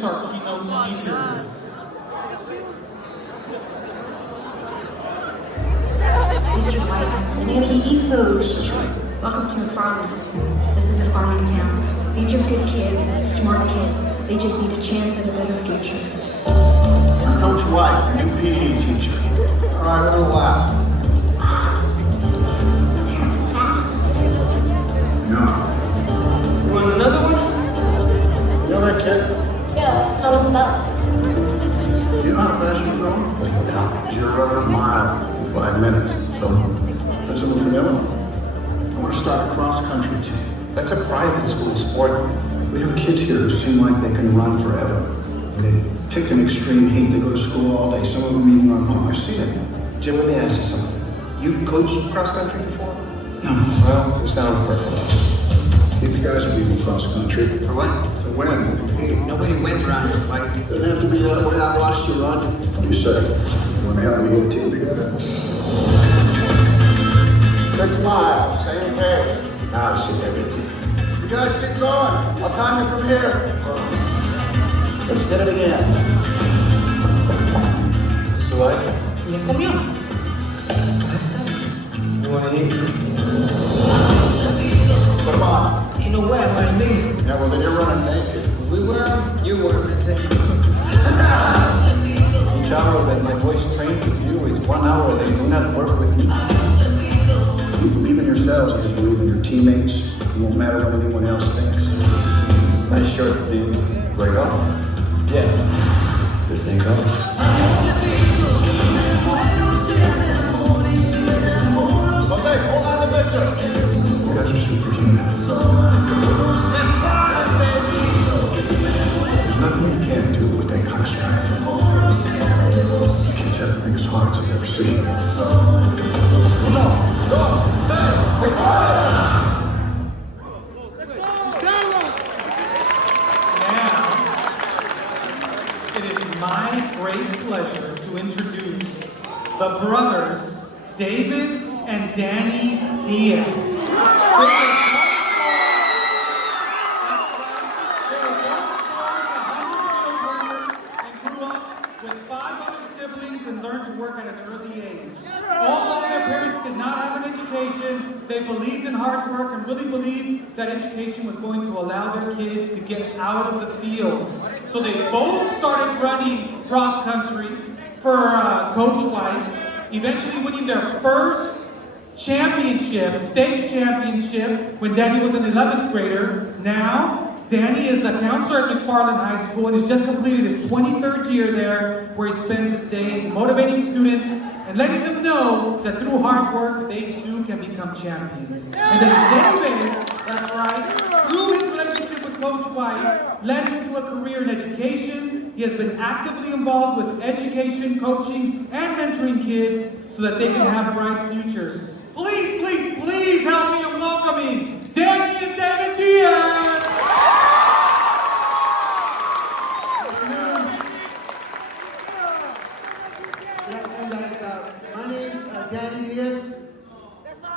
introduce our keynote speakers. Mr. White, the new PE coach. Welcome to McFarland. This is a farming town. These are good kids, smart kids. They just need a chance at a better future. I'm Coach White, your new PE teacher. All right, one lap. Yeah. You want another one? You know that kid? Yeah, let's tell them about it. You know how fast you're going? No. You're running a mile in 5 minutes. So, that's a little vanilla. I want to start a cross-country team. That's a private school sport. We have kids here who seem like they can run forever. They pick an extreme heat. They go to school all day. Some of them even run home. I've seen it. Jim, let me ask you something. You've coached cross-country before? No. Well, you sound perfect. You guys will be in cross-country. For what? To win and compete. Nobody wins around here, Mike. Doesn't have to be that way. I watched you run. You said it. You want to help me get a team together? 6 miles, same pace. Now I've seen everything. You guys keep going. I'll time you from here. Let's get it again. So what? Ya comió. You want to eat? Come on. You know what? My knees. Yeah, well, then you're running naked. We were. You were. That's it. Each hour that my voice trained with you is 1 hour they do not work with me. If you believe in yourselves, you believe in your teammates. It won't matter what anyone else thinks. Nice shorts, Steve. Break off? Yeah. This ain't off. Okay, hold on to Bishop. You guys are superhuman. There's nothing you can't do with that kind of strength. You kids have the biggest hearts I've ever seen. Come on, go, Now, it is my great pleasure to introduce the brothers, David and Danny Diaz. With 5 other siblings and learned to work at an early age. Although their parents did not have an education, they believed in hard work and really believed that education was going to allow their kids to get out of the field. So they both started running cross country for Coach White, eventually winning their first championship, state championship, when Danny was an 11th grader. Now, Danny is a counselor at McFarland High School and has just completed his 23rd year there, where he spends his days motivating students and letting them know that through hard work, they too can become champions. And then David, that's right, through his relationship with Coach White, led him to a career in education. He has been actively involved with education, coaching, and mentoring kids so that they can have bright futures. Please, please, please help me in welcoming Danny and David Diaz! My name's Danny Diaz.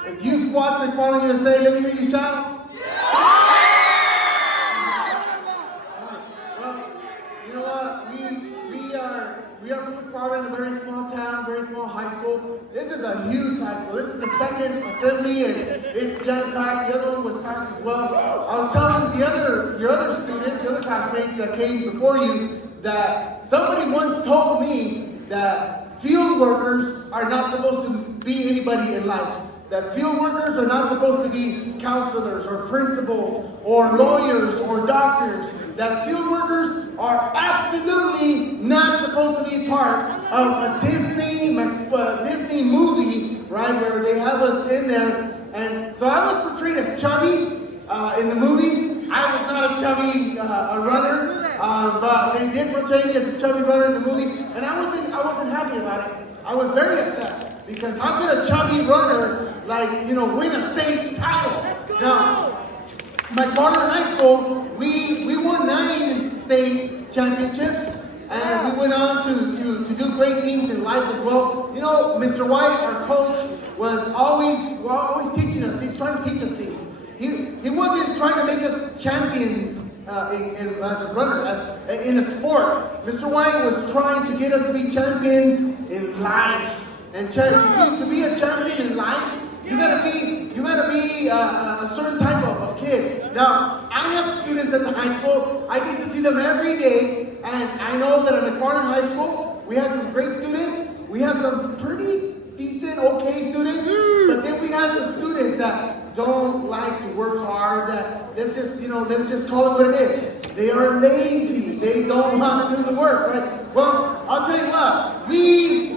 If you squats McFarland USA, let me hear you shout. Well, you know what? We are from McFarland, a very small town, very small high school. This is a huge high school. This is the second assembly, and it's jam-packed. The other one was packed as well. I was telling your other students, your other classmates that came before you, that somebody once told me that field workers are not supposed to be anybody in life. That field workers are not supposed to be counselors or principals or lawyers or doctors. That field workers are absolutely not supposed to be part of a Disney movie, right, where they have us in there. And so I was portrayed as chubby in the movie. I was not a chubby runner, but they did portray me as a chubby runner in the movie, and I wasn't happy about it. I was very upset because how could a chubby runner, win a state title? Now, McFarland High School, we won 9 state championships, and we went on to do great things in life as well. You know, Mr. White, our coach, was always teaching us. He's trying to teach us things. He wasn't trying to make us champions as a runner, in a sport. Mr. White was trying to get us to be champions in life. And to be a champion in life, you gotta be a certain type of kid. Now, I have students at the high school. I get to see them every day, and I know that at McFarland High School, we have some great students. We have some pretty decent, okay students, but then we have some students that don't like to work hard. Let's just call it what it is. They are lazy. They don't want to do the work, right? Well, I'll tell you what.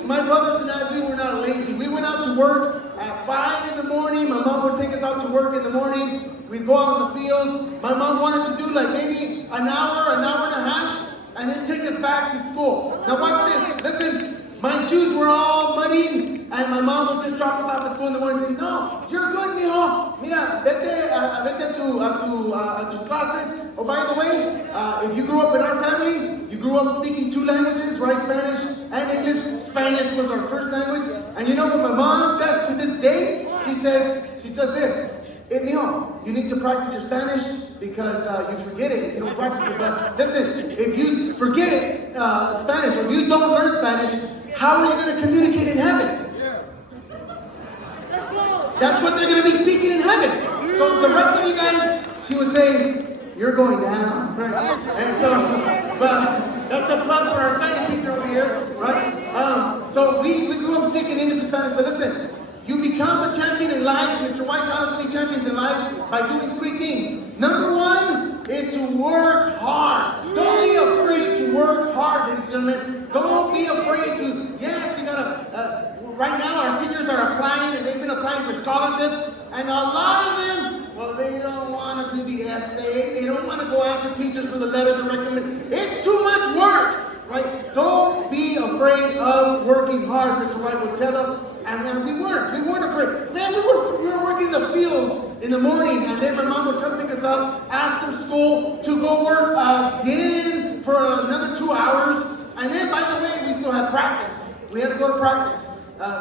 My brothers and I, we were not lazy. We went out to work at 5 in the morning. My mom would take us out to work in the morning. We'd go out in the fields. My mom wanted to do like maybe an hour and a half, and then take us back to school. Now watch this. Listen, my shoes were all muddy, and my mom would just drop us off at school in the morning and say, "No, you're good, mijo. Mira, vete a tus clases. Oh, by the way, if you grew up in our family, you grew up speaking 2 languages, right? Spanish and English. Spanish was our first language. And you know what my mom says to this day? She says this. Hey, mijo, you need to practice your Spanish because you forget it. You don't practice it. But listen, if you forget Spanish or if you don't learn Spanish, how are you going to communicate in heaven? That's what they're going to be speaking in heaven. So the rest of you guys, she would say, you're going down, right? And so, but that's a plug for our Spanish teacher over here, right? So we grew up speaking English and Spanish, but listen, you become a champion in life. Mr. White taught us to be champions in life by doing 3 things. Number 1 is to work hard. Don't be afraid to work hard, ladies and gentlemen. Don't be afraid to, yes, you gotta, right now our seniors are applying, and they've been applying for scholarships, and a lot of them, well, they don't want to do the essay. They don't want to go after teachers for the letters of recommendation. It's too much work, right? Don't be afraid of working hard, Mr. White would tell us. And we weren't afraid. Man, we were working the fields in the morning, and then my mom would come pick us up after school to go work again for another 2 hours. And then, by the way, we still had practice. We had to go to practice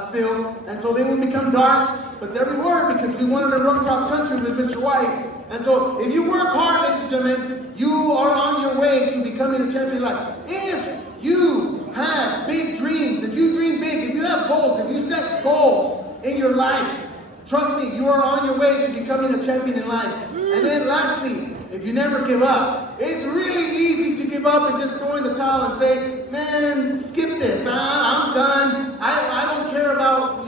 still, and so they would become dark. But there we were because we wanted to run cross country with Mr. White. And so, if you work hard, ladies and gentlemen, you are on your way to becoming a champion in life. If you have big dreams, if you dream big, if you have goals, if you set goals in your life, trust me, you are on your way to becoming a champion in life. And then lastly, if you never give up, it's really easy to give up and just throw in the towel and say, man, skip this, I'm done. I don't care about,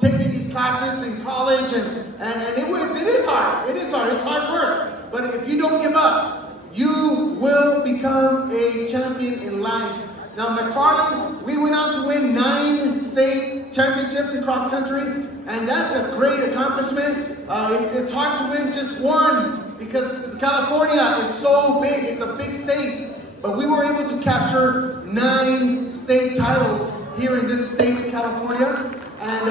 taking these classes in college, and it is hard, it's hard work. But if you don't give up, you will become a champion in life. Now, McFarland, we went on to win 9 state championships in cross country, and that's a great accomplishment. It's hard to win just 1 because California is so big, it's a big state. But we were able to capture 9 state titles here in this state of California. And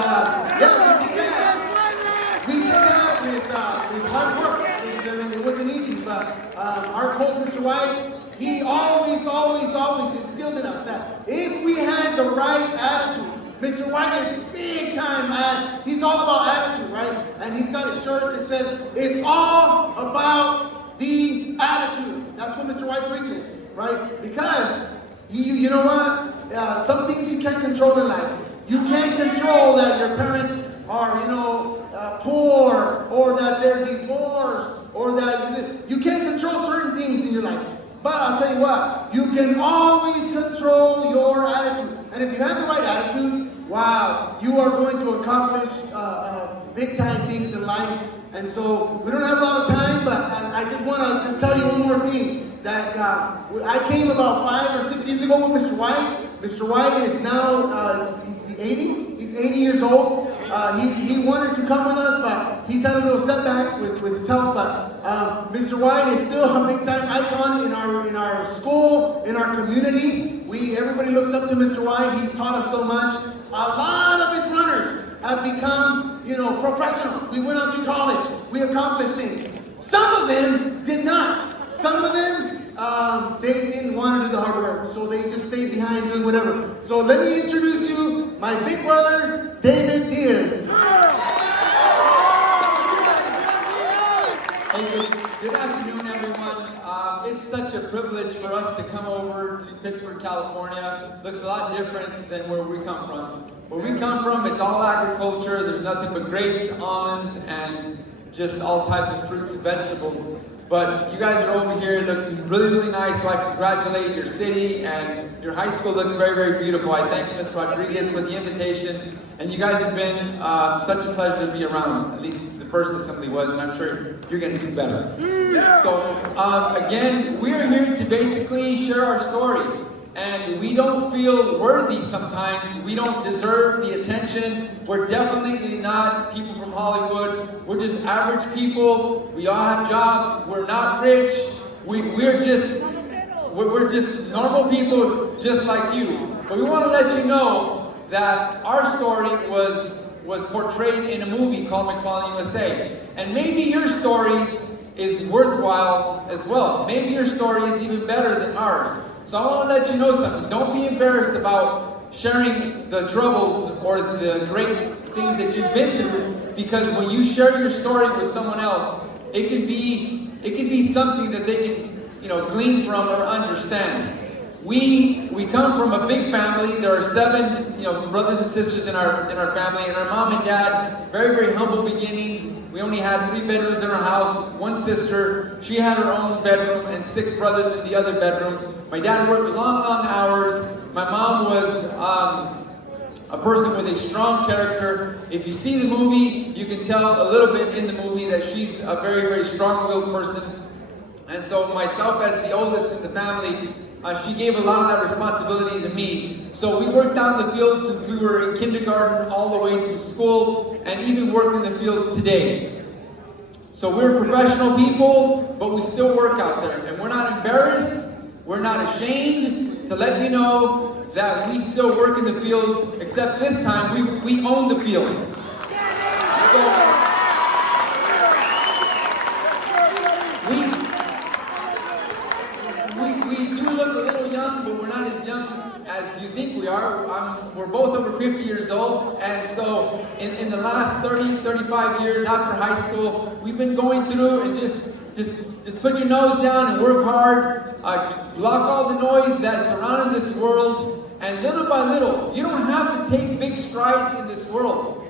we did that with hard work. It wasn't easy, but our coach, Mr. White, he always instilled in us that if we had the right attitude, Mr. White is big time, he's all about attitude, right? And he's got his shirt that says, it's all about the attitude. That's what Mr. White preaches, right? Because, you know what? Some things you can't control in life. You can't control that your parents are, poor, or that they're divorced, or that you can't control certain things in your life. But I'll tell you what, you can always control your attitude. And if you have the right attitude, wow, you are going to accomplish big time things in life. And so we don't have a lot of time, but I just want to just tell you one more thing. That I came about 5 or 6 years ago with Mr. White. Mr. White is now, he's 80. He's 80 years old. He wanted to come with us, but he's had a little setback with his health. But Mr. White is still a big time icon in our school, in our community. Everybody looks up to Mr. White. He's taught us so much. A lot of his runners have become, professionals. We went on to college. We accomplished things. Some of them did not. Some of them, they didn't want to do the hard work, so they just stayed behind doing whatever. So let me introduce you, my big brother, David Diaz. Hey, good afternoon, everyone. such a privilege for us to come over to Pittsburg, California. Looks a lot different than where we come from. Where we come from, it's all agriculture. There's nothing but grapes, almonds, and just all types of fruits and vegetables. But you guys are over here. It looks really, really nice. So I congratulate your city, and your high school looks very, very beautiful. I thank Ms. Rodriguez for the invitation. And you guys have been such a pleasure to be around. At least the first assembly was, and I'm sure you're going to do better. So again, we're here to basically share our story. And we don't feel worthy sometimes. We don't deserve the attention. We're definitely not people from Hollywood. We're just average people. We all have jobs. We're not rich. We're just normal people just like you. But we want to let you know that our story was portrayed in a movie called McFarland USA. And maybe your story is worthwhile as well. Maybe your story is even better than ours. So I want to let you know something. Don't be embarrassed about sharing the troubles or the great things that you've been through, because when you share your story with someone else, it can be something that they can, glean from or understand. We come from a big family. There are 7, brothers and sisters in our family, and our mom and dad, very, very humble beginnings. We only had 3 bedrooms in our house. 1 sister, she had her own bedroom, and 6 brothers in the other bedroom. My dad worked long, long hours. My mom was a person with a strong character. If you see the movie, you can tell a little bit in the movie that she's a very, very strong-willed person. And so myself, as the oldest in the family, she gave a lot of that responsibility to me. So we worked out in the fields since we were in kindergarten all the way to school, and even work in the fields today. So we're professional people, but we still work out there. And we're not embarrassed, we're not ashamed to let you know that we still work in the fields, except this time we own the fields. So, we do look a little young, but we're not as young as you think we are. We're both over 50 years old, and so in the last 30, 35 years after high school, we've been going through and just put your nose down and work hard, block all the noise that's around in this world, and little by little, you don't have to take big strides in this world.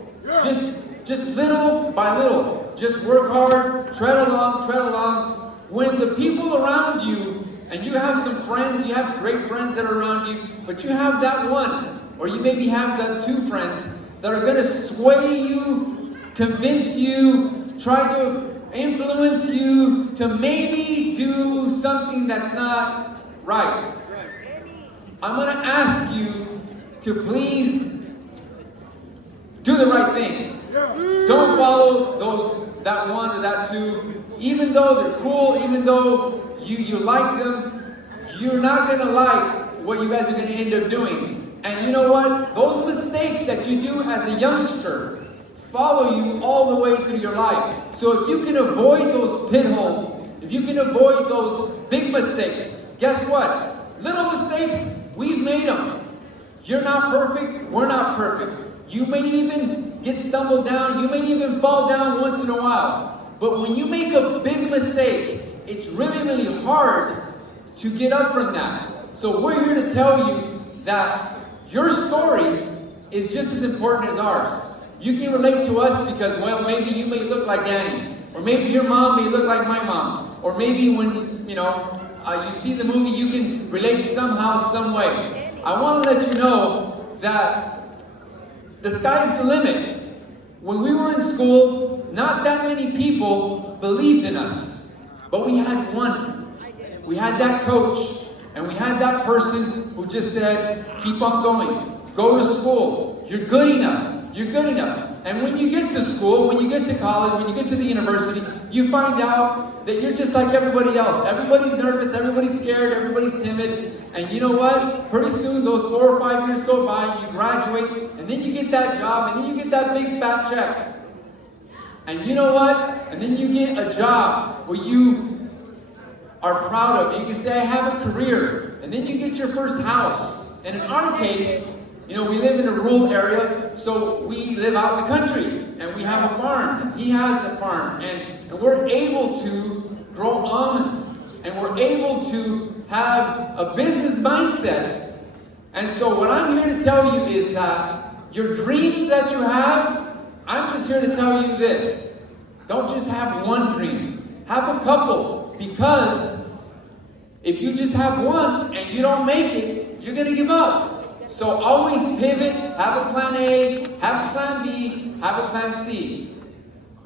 Just little by little, just work hard, tread along. When the people around you, and you have some friends, you have great friends that are around you, but you have that one, or you maybe have the 2 friends that are going to sway you, convince you, try to influence you to maybe do something that's not right. I'm going to ask you to please do the right thing. Don't follow that 1 or that 2, even though they're cool, even though you like them, you're not going to like what you guys are going to end up doing. And you know what? Those mistakes that you do as a youngster follow you all the way through your life. So if you can avoid those pitholes, if you can avoid those big mistakes, guess what? Little mistakes, we've made them. You're not perfect, we're not perfect. You may even get stumbled down, you may even fall down once in a while. But when you make a big mistake, it's really, really hard to get up from that. So we're here to tell you that your story is just as important as ours. You can relate to us because, well, maybe you may look like Danny, or maybe your mom may look like my mom, or maybe when, you see the movie, you can relate somehow, some way. I want to let you know that the sky's the limit. When we were in school, not that many people believed in us, but we had one. We had that coach, and we had that person who just said, keep on going, go to school, you're good enough, you're good enough. And when you get to school, when you get to college, when you get to the university, you find out that you're just like everybody else. Everybody's nervous, everybody's scared, everybody's timid. And you know what? Pretty soon those 4 or 5 years go by, you graduate, and then you get that job, and then you get that big fat check. And you know what? And then you get a job where you are proud of. You can say, I have a career. And then you get your first house. And in our case, we live in a rural area, so we live out in the country. And we have a farm. And he has a farm. And we're able to grow almonds. and we're able to have a business mindset. And so what I'm here to tell you is that your dream that you have, I'm just here to tell you this. Don't just have one dream. Have a couple. Because if you just have one and you don't make it, you're going to give up. So always pivot, have a plan A, have a plan B, have a plan C.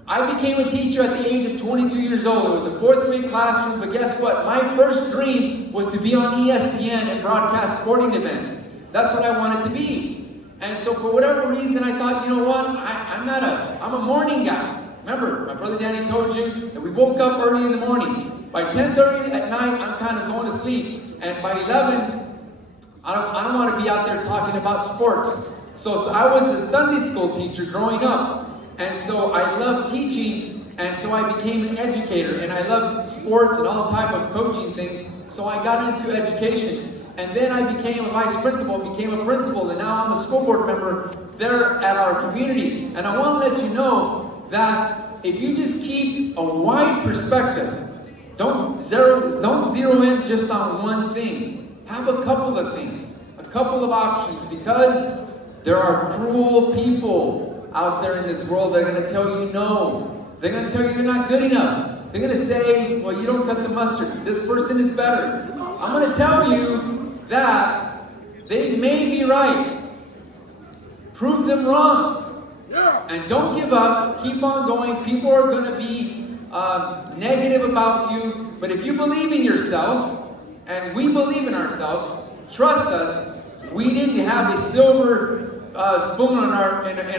I became a teacher at the age of 22 years old. It was a 4th grade classroom, but guess what? My first dream was to be on ESPN and broadcast sporting events. That's what I wanted to be. And so for whatever reason, I thought, you know what? I'm a morning guy. Remember, my brother Danny told you that we woke up early in the morning. By 10:30 at night, I'm kind of going to sleep. And by 11, I don't want to be out there talking about sports. So I was a Sunday school teacher growing up. And so I loved teaching, and so I became an educator, and I loved sports and all type of coaching things, so I got into education. And then I became a vice principal, became a principal, and now I'm a school board member there at our community. And I want to let you know that if you just keep a wide perspective, don't zero in just on one thing. Have a couple of things, a couple of options, because there are cruel people out there in this world that are going to tell you no. They're going to tell you you're not good enough. They're going to say, well, you don't cut the mustard. This person is better. I'm going to tell you that they may be right. Prove them wrong. And don't give up. Keep on going. People are going to be negative about you. But if you believe in yourself, and we believe in ourselves, trust us, we didn't have a silver spoon in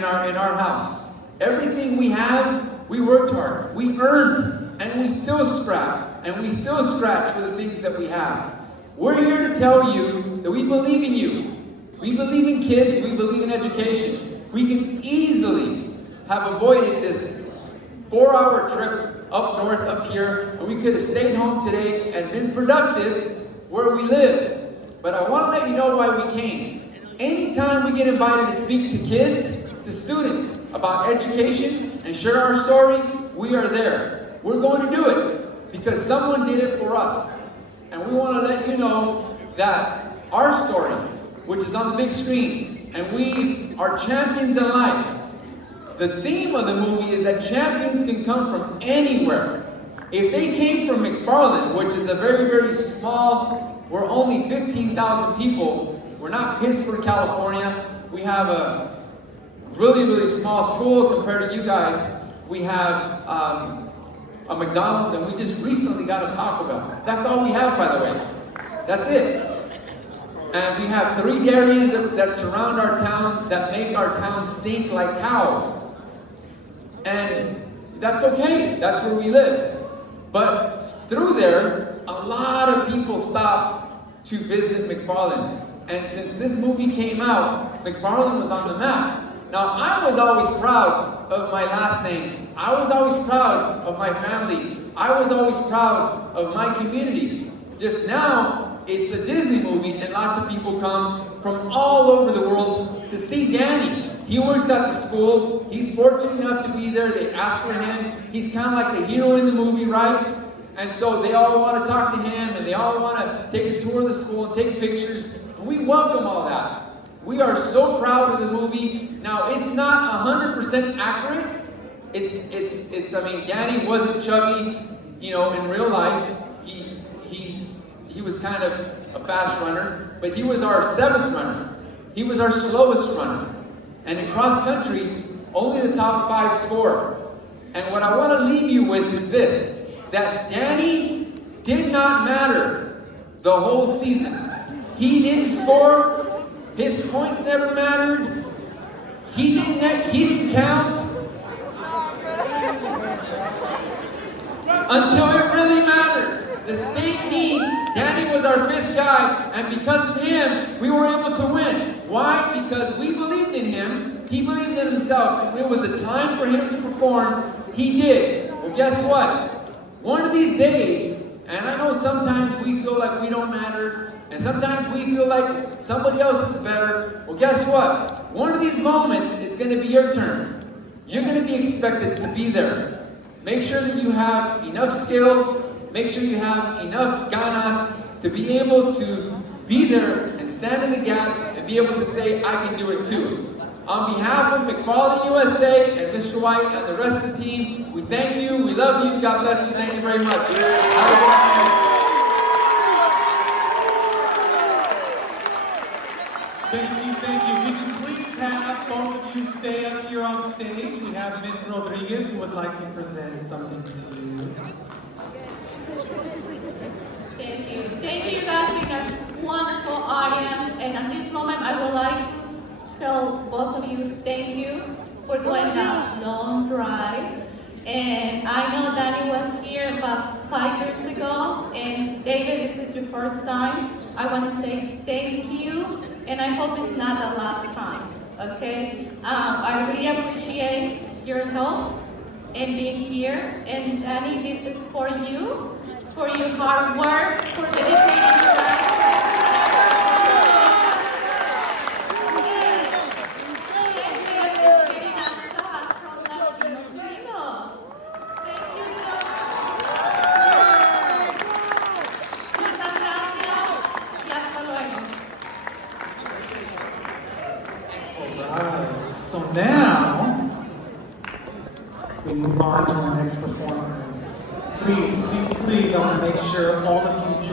our house. Everything we have, we worked hard, we earned, and we still scrap, and we still scratch for the things that we have. We're here to tell you that we believe in you. We believe in kids, we believe in education. We can easily have avoided this 4-hour trip up north, up here, and we could have stayed home today and been productive where we live. But I want to let you know why we came. Anytime we get invited to speak to kids, to students about education and share our story, we are there. We're going to do it because someone did it for us. And we want to let you know that our story, which is on the big screen, and we are champions in life. The theme of the movie is that champions can come from anywhere. If they came from McFarland, which is a very, very small, we're only 15,000 people. We're not Pittsburg, California. We have a really, really small school compared to you guys. We have a McDonald's, and we just recently got a Taco Bell. That's all we have, by the way. That's it. And we have 3 dairies that surround our town that make our town stink like cows. And that's okay. That's where we live. But through there, a lot of people stop to visit McFarland. And since this movie came out, McFarland was on the map. Now, I was always proud of my last name. I was always proud of my family. I was always proud of my community. Just now, it's a Disney movie, and lots of people come from all over the world to see Danny. He works at the school. He's fortunate enough to be there. They ask for him. He's kind of like the hero in the movie, right? And so they all want to talk to him, and they all want to take a tour of the school and take pictures. And we welcome all that. We are so proud of the movie. Now, it's not 100% accurate. I mean, Danny wasn't chubby, in real life. He was kind of a fast runner, but he was our 7th runner. He was our slowest runner. And in cross country, only the top 5 score. And what I want to leave you with is this, that Danny did not matter the whole season. He didn't score. His points never mattered. He didn't count until it really mattered. The state meet, Danny was our 5th guy, and because of him, we were able to win. Why? Because we believed in him, he believed in himself, and it was a time for him to perform. He did. Well, guess what? One of these days, and I know sometimes we feel like we don't matter, and sometimes we feel like somebody else is better. Well, guess what? One of these moments, it's going to be your turn. You're going to be expected to be there. Make sure that you have enough skill, make sure you have enough ganas to be able to be there and stand in the gap and be able to say, I can do it too. On behalf of McFarland USA and Mr. White and the rest of the team, we thank you, we love you, God bless you, thank you very much. Have a good night. Thank you, thank you. Would you please have both of you stay up here on stage? We have Miss Rodriguez who would like to present something to you. Thank you. Thank you guys, being a wonderful audience. And at this moment, I would like to tell both of you thank you for doing that long drive. And I know Danny was here about 5 years ago. And David, this is your first time. I want to say thank you. And I hope it's not the last time, okay? I really appreciate your help and being here. And Danny, this is for you, for your hard work, for dedicating your life. Alright, so now we move on to our next performer. Please, please, please, I want to make sure all of you